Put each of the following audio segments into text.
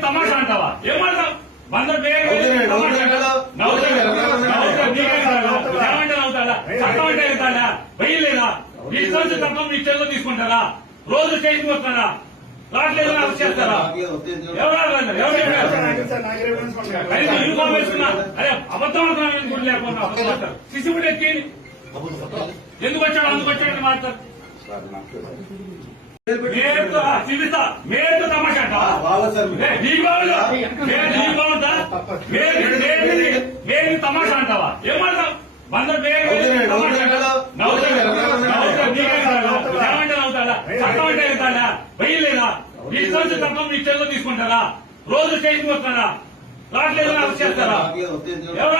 తమాషా అంటావా? ఏమంటే నవ్వుతాడా? చట్టం అంటే వెళ్తాడా మీ తీసుకుంటారా? రోజు స్టేషన్ వస్తారా? చేస్తారా? ఎవరు యూనిఫామ్ వేసుకున్నా. అదే అబద్ధం కూడా లేకుండా. శిశువుడు ఎక్కి ఎందుకు వచ్చాడు అందుకు మేరకు తమాషా అంట. బాగా సార్ ఏ, తమాషా అంటావా? బందరు నవ్వుతాడా? చట్టం అంటే వెళ్తాడా వెయ్యలేదా మీ ఇష్టం తప్ప మీ ఇష్టంలో తీసుకుంటారా? రోజు స్టేషన్ వస్తారా? రావట్లేదు అరెస్ట్ చేస్తారా ఎవరు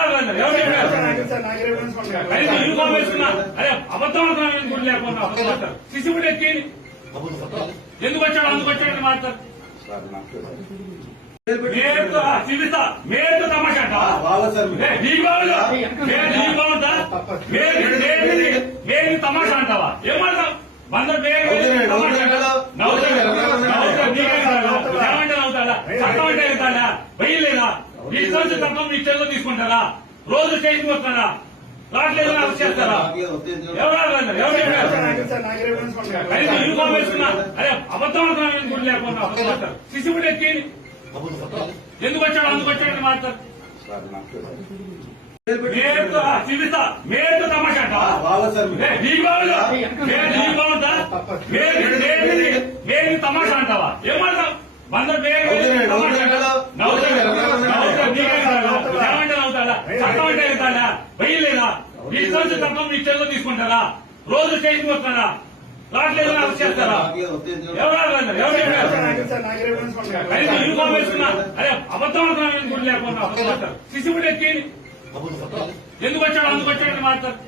అబద్ధం అబద్ధం. శిశువుడు ఎక్కి. ఎందుకు వచ్చాడు? అందుకు వచ్చాడని మాట్లాడతారు మేరకు మేరకు తమాషా అంటావా బాగా సార్ ఏ, తమాషా నీకు బాగుందా? మేరకు మేరకు మేరకు తమాషా అంటావా ఏమంటావు బందరు మేరకు నవ్వుతున్నాడు, నవ్వుతాడు. నవ్వుతున్నాడు. నవ్వుతాడు. నీకే కాదా? ఏమంటే నవ్వుతాడా? చట్టం అంటే తప్ప మీ ఇష్టంలో తీసుకుంటారా? రోజు స్టేషన్ వస్తారా? అరెస్ట్ చేస్తారా? ఎవరు? అయితే యూనిఫామ్ వేసుకున్నా. అదే అబద్ధం అవుతున్నాను కూడా లేకుండా అబద్ధం. శిశువుడు ఎక్కి ఎందుకు వచ్చాడు? అందుకు వచ్చాడని మాట్లాడతారు మేరకు చూపిస్తా మేరకు తమాషా అంట బాగా సార్ ఏ, నీకు బాగుందా? ఏ, నీకు బాగుందా? మేరకు మేరకు మేరకు తమాషా అంటావా ఏమంటావు బందరు మేరకు నవ్వుతున్నాడు, నవ్వుతాడు. నవ్వుతున్నాడు. నవ్వుతాడు. నీకే కాదా? చట్టం ఇష్టం తప్ప మీ తీసుకుంటారా? రోజు స్టేషన్ వస్తారా? రావట్లేదు అరెస్ట్ చేస్తారా? ఎవరు యూనిఫామ్ వేసుకున్నా. అదే అబద్ధం అవుతున్నాను కూడా లేకుండా? అబద్ధం ఆడతారు. శిశువుడు ఎక్కి ఎందుకు వచ్చాడు? అందుకు వచ్చాడని మాట్లాడతారు